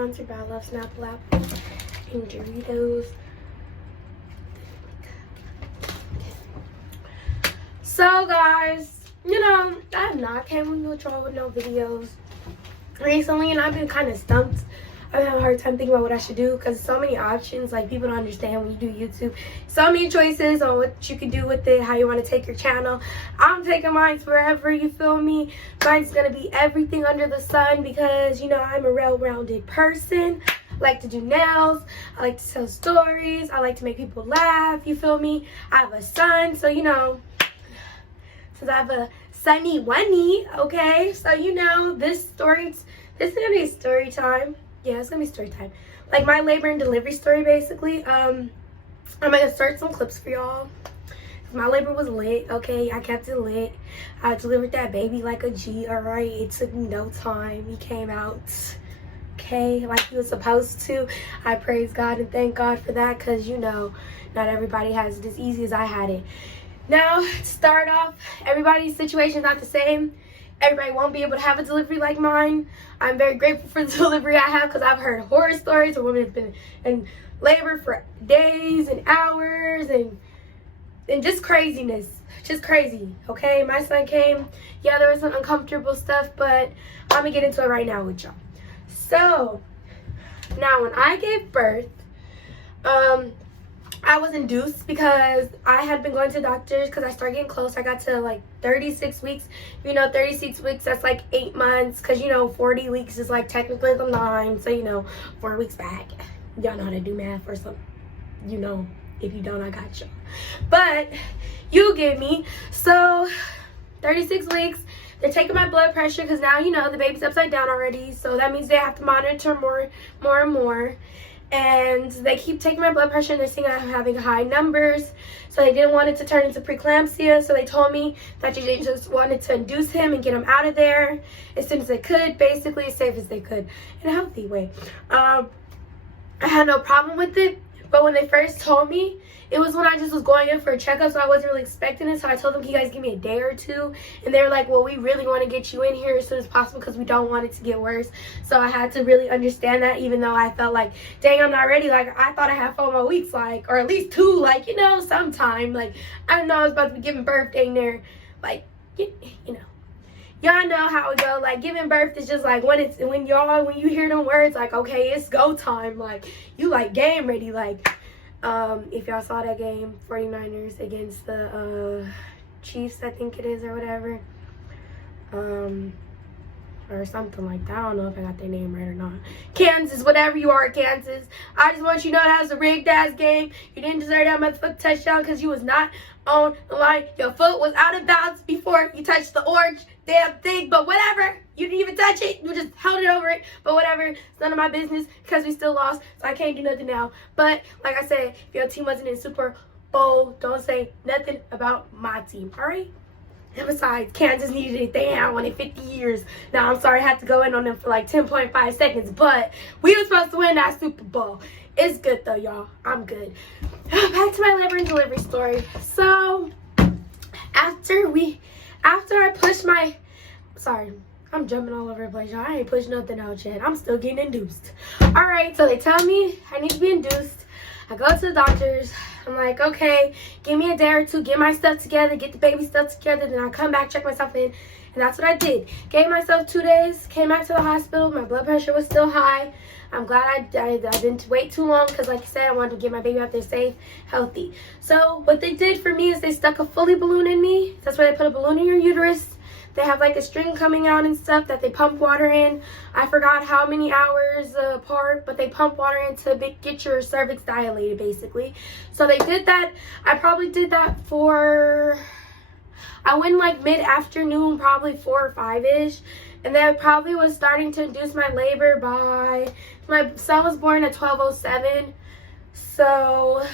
sponsored by I Love Snapple Apple and Doritos. So guys, you know, I have not came with y'all with no videos recently, and I've been kind of stumped. I've had a hard time thinking about what I should do because so many options. Like, people don't understand when you do YouTube. So many choices on what you can do with it, how you want to take your channel. I'm taking mine wherever, you feel me? Mine's going to be everything under the sun because, you know, I'm a well-rounded person. I like to do nails. I like to tell stories. I like to make people laugh, you feel me? I have a son, so, you know, since I have a sunny oney, okay? So, you know, this is going to be story time. Yeah, it's gonna be story time. Like my labor and delivery story, basically. I'm gonna insert some clips for y'all. My labor was lit, okay? I kept it lit. I delivered that baby like a G, alright? It took me no time. He came out, okay, like he was supposed to. I praise God and thank God for that, because, you know, not everybody has it as easy as I had it. Now, to start off, everybody's situation is not the same. Everybody won't be able to have a delivery like mine. I'm very grateful for the delivery I have because I've heard horror stories where women have been in labor for days and hours and just craziness. Just crazy, okay? My son came. Yeah, there was some uncomfortable stuff, but I'm going to get into it right now with y'all. So, now when I gave birth, I was induced because I had been going to doctors because I started getting close. I got to like 36 weeks. You know, 36 weeks, that's like 8 months. Because, you know, 40 weeks is like technically the 9. So, you know, 4 weeks back. Y'all know how to do math or something. You know, if you don't, I got you. But you get me. So, 36 weeks. They're taking my blood pressure because now, you know, the baby's upside down already. So, that means they have to monitor more and more. And they keep taking my blood pressure and they're seeing I'm having high numbers. So they didn't want it to turn into preeclampsia. So they told me that they just wanted to induce him and get him out of there as soon as they could, basically as safe as they could in a healthy way. I had no problem with it. But when they first told me, it was when I just was going in for a checkup, so I wasn't really expecting it. So I told them, can you guys give me a day or two? And they were like, well, we really want to get you in here as soon as possible because we don't want it to get worse. So I had to really understand that, even though I felt like, dang, I'm not ready. Like, I thought I had 4 more weeks, like, or at least 2, like, you know, sometime. Like, I didn't know I was about to be giving birth dang there. Like, you know. Y'all know how it go. Like, giving birth is just like when you hear them words, like, okay, it's go time. Like, you like game ready. Like, if y'all saw that game, 49ers against the Chiefs, I think it is, or whatever, or something like that. I don't know if I got their name right or not. Kansas, whatever you are, Kansas. I just want you to know that was a rigged ass game. You didn't deserve that motherfucking touchdown because you was not on the line. Your foot was out of bounds before you touched the orange damn thing, but whatever. You didn't even touch it. You just held it over it, but whatever. It's none of my business because we still lost, so I can't do nothing now. But like I said, if your team wasn't in Super Bowl, don't say nothing about my team, all right? And besides, Kansas needed it. They hadn't won in 50 years. Now, I'm sorry I had to go in on them for like 10.5 seconds, but we were supposed to win that Super Bowl. It's good though, y'all. I'm good. Back to my labor and delivery story. So, after I pushed my, sorry, I'm jumping all over the place, y'all. I ain't pushed nothing out yet. I'm still getting induced. All right, so they tell me I need to be induced. I go to the doctors. I'm like, okay, give me a day or two, get my stuff together, get the baby stuff together, then I'll come back, check myself in. And that's what I did. Gave myself 2 days, came back to the hospital. My blood pressure was still high. I'm glad I didn't wait too long because, like I said, I wanted to get my baby out there safe, healthy. So what they did for me is they stuck a Foley balloon in me. That's why they put a balloon in your uterus. They have like a string coming out and stuff that they pump water in. I forgot how many hours apart, but they pump water in to get your cervix dilated, basically. So they did that. I probably did that I went like mid-afternoon, probably 4 or 5-ish. And then I probably was starting to induce my labor by, my son was born at 12:07. So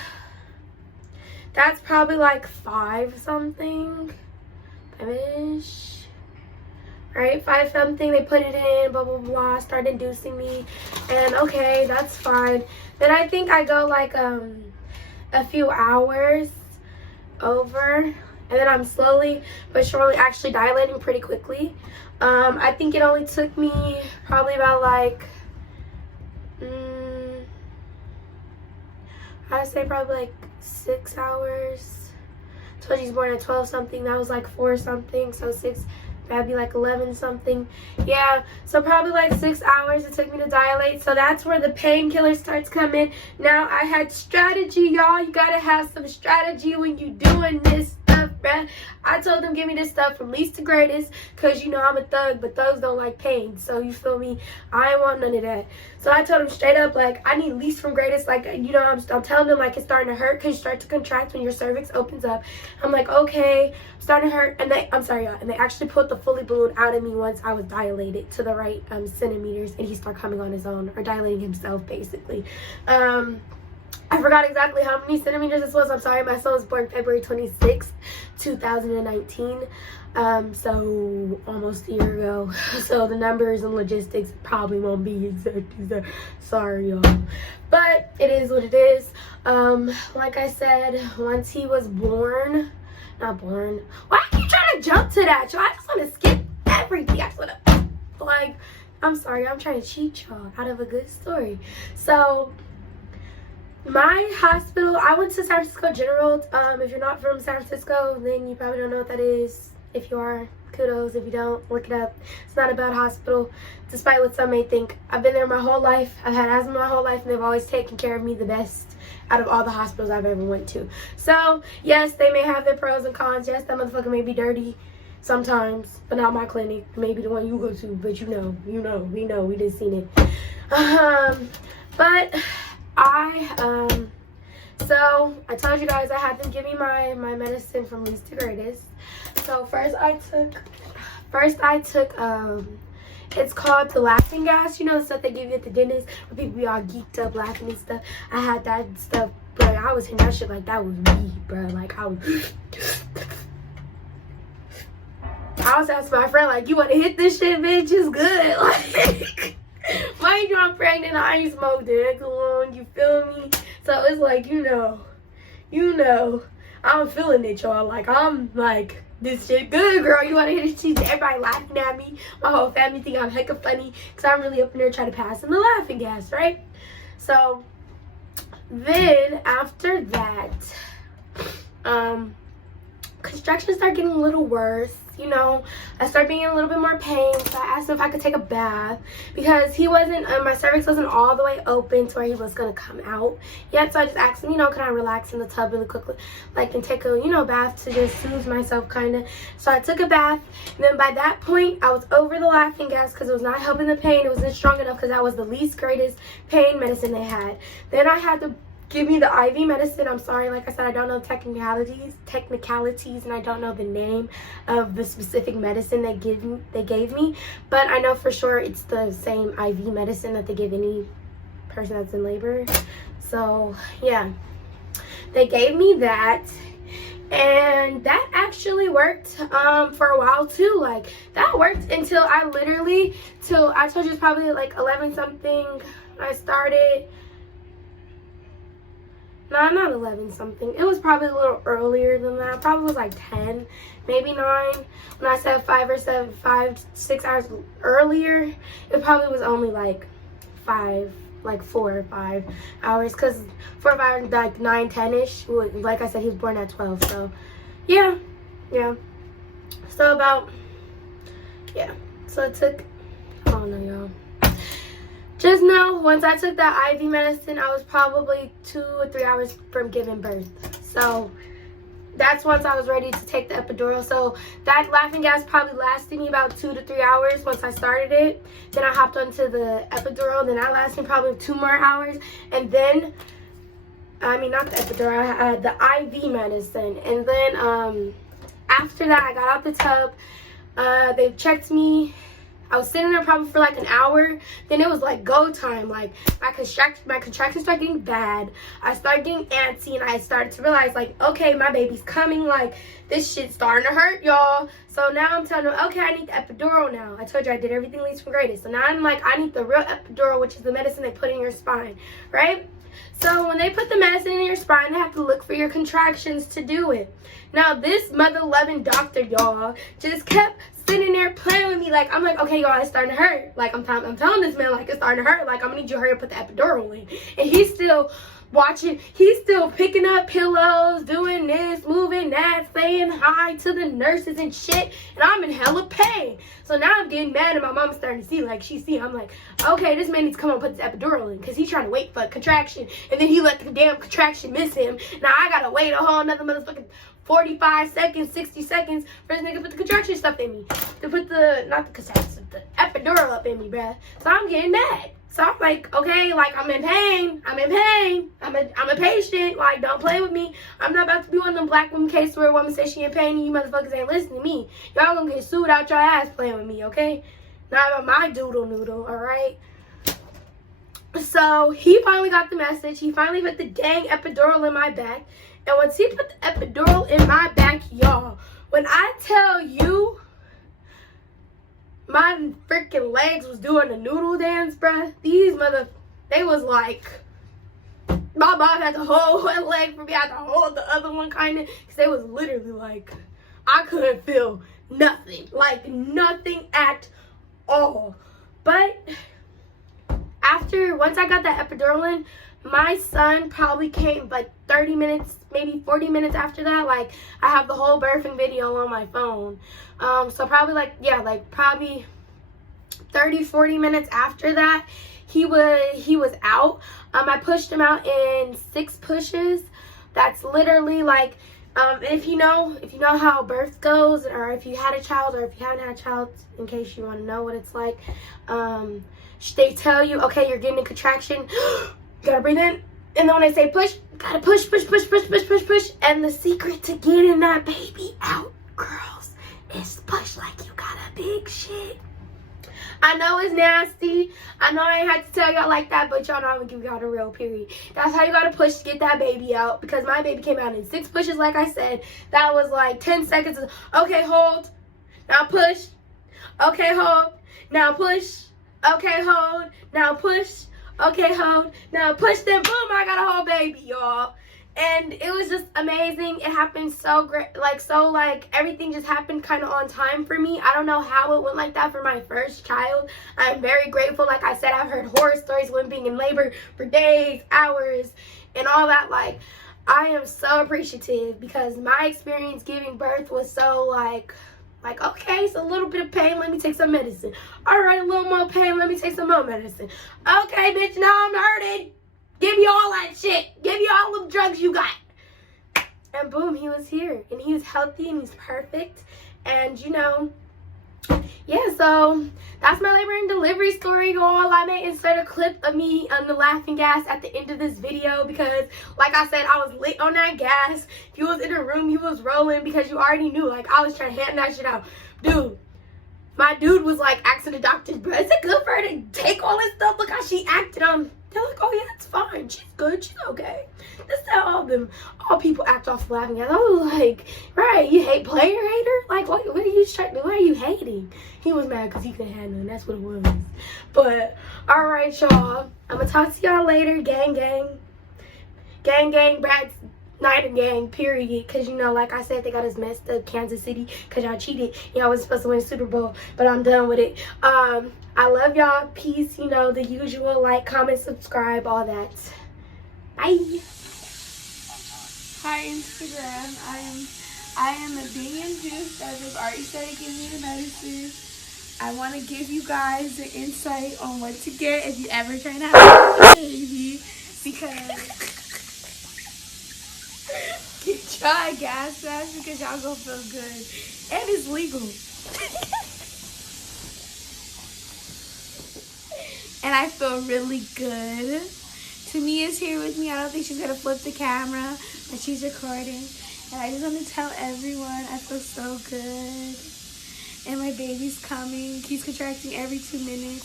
that's probably like 5 something, 5-ish. Right, 5 something, they put it in, blah, blah, blah, started inducing me, and okay, that's fine. Then I think I go like a few hours over, and then I'm slowly but surely actually dilating pretty quickly. I think it only took me probably about like I'd say probably like 6 hours. Told you he's born at 12 something. That was like 4 something. So 6, that'd be like 11 something. Yeah, so probably like 6 hours it took me to dilate. So that's where the painkiller starts coming. Now I had strategy, y'all. You gotta have some strategy when you doing this stuff, bruh. I told them give me this stuff from least to greatest, because you know I'm a thug, but thugs don't like pain. So you feel me? I ain't want none of that. So I told them straight up, like, I need least from greatest. Like, you know, I'm telling them like it's starting to hurt because you start to contract when your cervix opens up. I'm like, okay, I'm starting to hurt. And I'm sorry, y'all. And they actually put the fully balloon out of me once I was dilated to the right centimeters, and he started coming on his own, or dilating himself basically. I forgot exactly how many centimeters this was. I'm sorry, my son was born February 26th, 2019. So almost a year ago. So the numbers and logistics probably won't be exactly. Sorry, y'all. But it is what it is. Like I said, once he was born, not born. Why are you trying to jump to that, y'all? I just want to skip everything. I just want to, like, I'm sorry, I'm trying to cheat y'all out of a good story. So my hospital, I went to San Francisco General. If you're not from San Francisco, then you probably don't know what that is. If you are, kudos. If you don't, look it up. It's not a bad hospital, despite what some may think. I've been there my whole life. I've had asthma my whole life, and they've always taken care of me the best out of all the hospitals I've ever went to. So, yes, they may have their pros and cons. Yes, that motherfucker may be dirty sometimes, but not my clinic. Maybe the one you go to, but we know, we just seen it. But so I told you guys I had them give me my medicine from least to greatest. So first I took it's called the laughing gas. You know the stuff they give you at the dentist where people be all geeked up laughing and stuff. I had that stuff, but I was hitting that shit like that was weed, bro. Like I was asking my friend, like, you want to hit this shit, bitch? It's good. Like, mind you, I'm pregnant. I ain't smoked it long. You feel me? So it's like, you know, I'm feeling it, y'all. Like, I'm like, this shit good, girl. You want to hit it? She's everybody laughing at me. My whole family think I'm hecka funny because I'm really up in there trying to pass in the laughing gas, right? So then after that, contractions start getting a little worse. You know, I started being in a little bit more pain, so I asked him if I could take a bath because he wasn't, my cervix wasn't all the way open to where he was going to come out yet. So I just asked him, you know, can I relax in the tub really quickly, like, and take a, you know, bath to just soothe myself, kind of. So I took a bath, and then by that point, I was over the laughing gas because it was not helping the pain. It wasn't strong enough because that was the least greatest pain medicine they had. Then I had to give me the IV medicine. I'm sorry, like I said, I don't know technicalities, and I don't know the name of the specific medicine they gave me, but I know for sure it's the same IV medicine that they give any person that's in labor. So yeah, they gave me that, and that actually worked for a while too. Like, that worked until I told you it's probably like 11 something I started. No, not 11 something. It was probably a little earlier than that. Probably was like 10, maybe 9. When I said 6 hours earlier, it probably was only like 4 or 5 hours. Because 4 or 5, like 9, 10-ish. Like I said, he was born at 12. So, yeah. So So it took, I don't know, y'all. Just know, once I took that IV medicine, I was probably 2 or 3 hours from giving birth. So that's once I was ready to take the epidural. So that laughing gas probably lasted me about 2 to 3 hours once I started it. Then I hopped onto the epidural. Then that lasted me probably 2 more hours. And then, I mean, not the epidural, I had the IV medicine. And then after that, I got out the tub. They checked me. I was sitting there probably for like an hour. Then it was like go time. Like my contractions started getting bad. I started getting antsy, and I started to realize, like, okay, my baby's coming. Like, this shit's starting to hurt, y'all. So now I'm telling them, okay, I need the epidural now. I told you I did everything least from greatest. So now I'm like, I need the real epidural, which is the medicine they put in your spine, right? So when they put the medicine in your spine, they have to look for your contractions to do it. Now, this mother-loving doctor, y'all, just kept sitting there playing with me. Like, I'm like, okay, y'all, it's starting to hurt. Like, I'm telling this man, like, it's starting to hurt. Like, I'm gonna need you to hurry up, put the epidural in. And he's still watching. He's still picking up pillows, doing this, moving that, saying hi to the nurses and shit. And I'm in hella pain. So now I'm getting mad, and my mom's starting to see. Like, she see. I'm like, okay, this man needs to come and put this epidural in, because he's trying to wait for a contraction. And then he let the damn contraction miss him. Now I gotta wait a whole another motherfucking 45 seconds, 60 seconds for this nigga to put the contraction stuff in me. To put the, not the contraction, the epidural up in me, bruh. So I'm getting mad. So I'm like, okay, like, I'm in pain. I'm in pain. I'm a patient. Like, don't play with me. I'm not about to be one of them black women cases where a woman says she in pain and you motherfuckers ain't listening to me. Y'all gonna get sued out your ass playing with me, okay? Not about my doodle noodle, alright? So he finally got the message. He finally put the dang epidural in my back. And once he put the epidural in my back, y'all, when I tell you, my freaking legs was doing the noodle dance, bruh. They was like, my mom had to hold one leg for me. I had to hold the other one, kind of. Because they was literally like, I couldn't feel nothing. Like, nothing at all. But once I got that epidural in, my son probably came like 30 minutes, maybe 40 minutes after that. Like, I have the whole birthing video on my phone. So probably probably 30, 40 minutes after that, he was out. I pushed him out in 6 pushes. That's literally like, if you know how birth goes, or if you had a child, or if you haven't had a child, in case you want to know what it's like, they tell you, okay, you're getting a contraction. You gotta breathe in, and then when they say push, you gotta push, push, push, push, push, push, push. And the secret to getting that baby out, girls, is push like you got a big shit. I know it's nasty. I know I ain't had to tell y'all like that, but y'all know I'm gonna give y'all the real period. That's how you gotta push to get that baby out, because my baby came out in 6 pushes, like I said. That was like 10 seconds of, okay, hold, now push, okay, hold, now push, okay, hold, now push, okay, hold, now push, then boom, I got a whole baby, y'all. And it was just amazing. It happened so great, like everything just happened kind of on time for me. I don't know how it went like that for my first child. I'm very grateful. Like I said, I've heard horror stories when being in labor for days, hours, and all that. Like, I am so appreciative, because my experience giving birth was so like, okay, it's a little bit of pain, let me take some medicine. All right, a little more pain, let me take some more medicine. Okay, bitch, now I'm hurting. Give me all that shit. Give me all the drugs you got. And boom, he was here. And he was healthy and he's perfect. And, you know, yeah, so that's my labor and delivery story, y'all. I may insert a clip of me on the laughing gas at the end of this video, because, like I said, I was lit on that gas. If you was in a room, you was rolling, because you already knew. Like, I was trying to hand that shit out. Dude, my dude was, like, asking the doctors, bro, is it good for her to take all this stuff? Look how she acted on. They're like, oh, yeah, it's fine. She's good. She's okay. That's how all people act off laughing at. I was like, right, you hate player hater? Like, what are you trying to do? Why are you hating? He was mad because he couldn't have none. That's what it was. But, all right, y'all. I'm going to talk to y'all later. Gang, gang. Gang, gang, Brad's Snyder gang, period. Because, you know, like I said, they got us messed up, Kansas City, because y'all cheated. Y'all was supposed to win the Super Bowl, but I'm done with it. I love y'all. Peace, you know, the usual. Like, comment, subscribe, all that. Bye. Hi, Instagram. I am a being juice, as I've already said, give me the medicine. I want to give you guys an insight on what to get if you ever try to have a baby, because try gas mask, because y'all gonna feel good, and it's legal. And I feel really good. Tamia's here with me. I don't think she's gonna flip the camera, but she's recording. And I just want to tell everyone I feel so good. And my baby's coming. He's contracting every 2 minutes.